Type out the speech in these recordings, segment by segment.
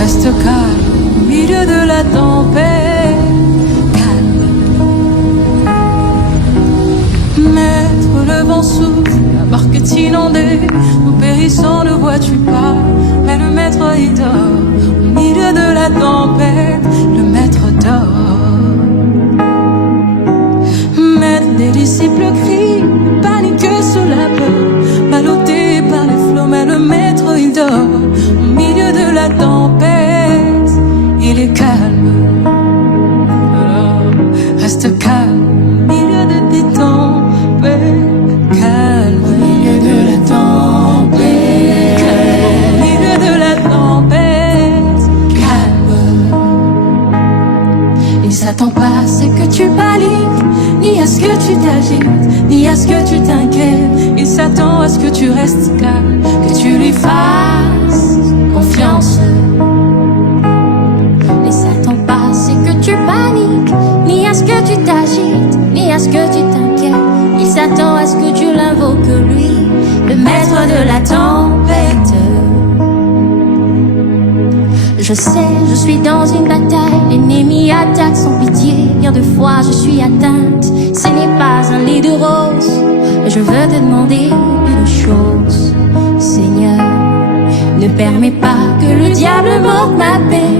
Reste calme au milieu de la tempête. Calme. Maître, le vent souffle, la barque est inondée. Nous périssons, ne vois-tu pas? Mais le maître il dort. Au milieu de la tempête, le maître dort. Maître, les disciples crient, paniqués sous la peur, ballottés par les flots, mais le maître il dort. Au milieu de la tempête, il est calme. Alors, reste calme au milieu de tes tempêtes. Calme au milieu de la tempête. Calme au milieu de la tempête. Calme. Il s'attend pas à ce que tu paniques, ni à ce que tu t'agites, ni à ce que tu t'inquiètes. Il s'attend à ce que tu restes calme, que tu lui fasses confiance. Il s'attend pas à ce que tu paniques, ni à ce que tu t'agites, ni à ce que tu t'inquiètes. Il s'attend à ce que tu l'invoques lui, le maître de la tempête. Je sais, je suis dans une bataille, l'ennemi attaque sans pitié. Bien de fois je suis atteinte, ce n'est pas un lit de roses. Mais je veux te demander une chose, Seigneur. Ne permets pas que le diable m'ôte ma paix.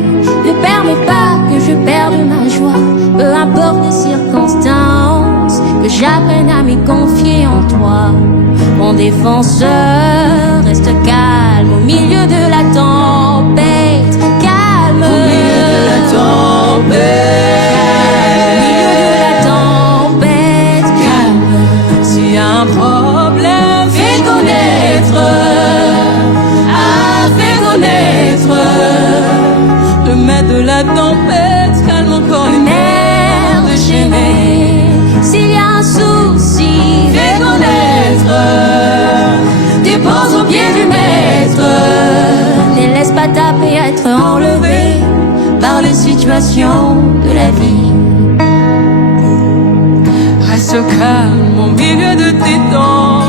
Ne permets pas que je perde ma joie. Peu importe les circonstances, que j'apprenne à me confier en toi. Mon défenseur, reste calme au milieu de la tempête. Calme au milieu de la tempête. Au milieu de la tempête. Calme. S'il y a un problème, fais connaître. Fais connaître. Le maître de la tempête, calme encore une mer déchaînée. S'il y a un souci, fais connaître. Dépose au pied du maître. Ne laisse pas ta paix être enlevée par les situations de la vie. Reste calme au milieu de tes temps.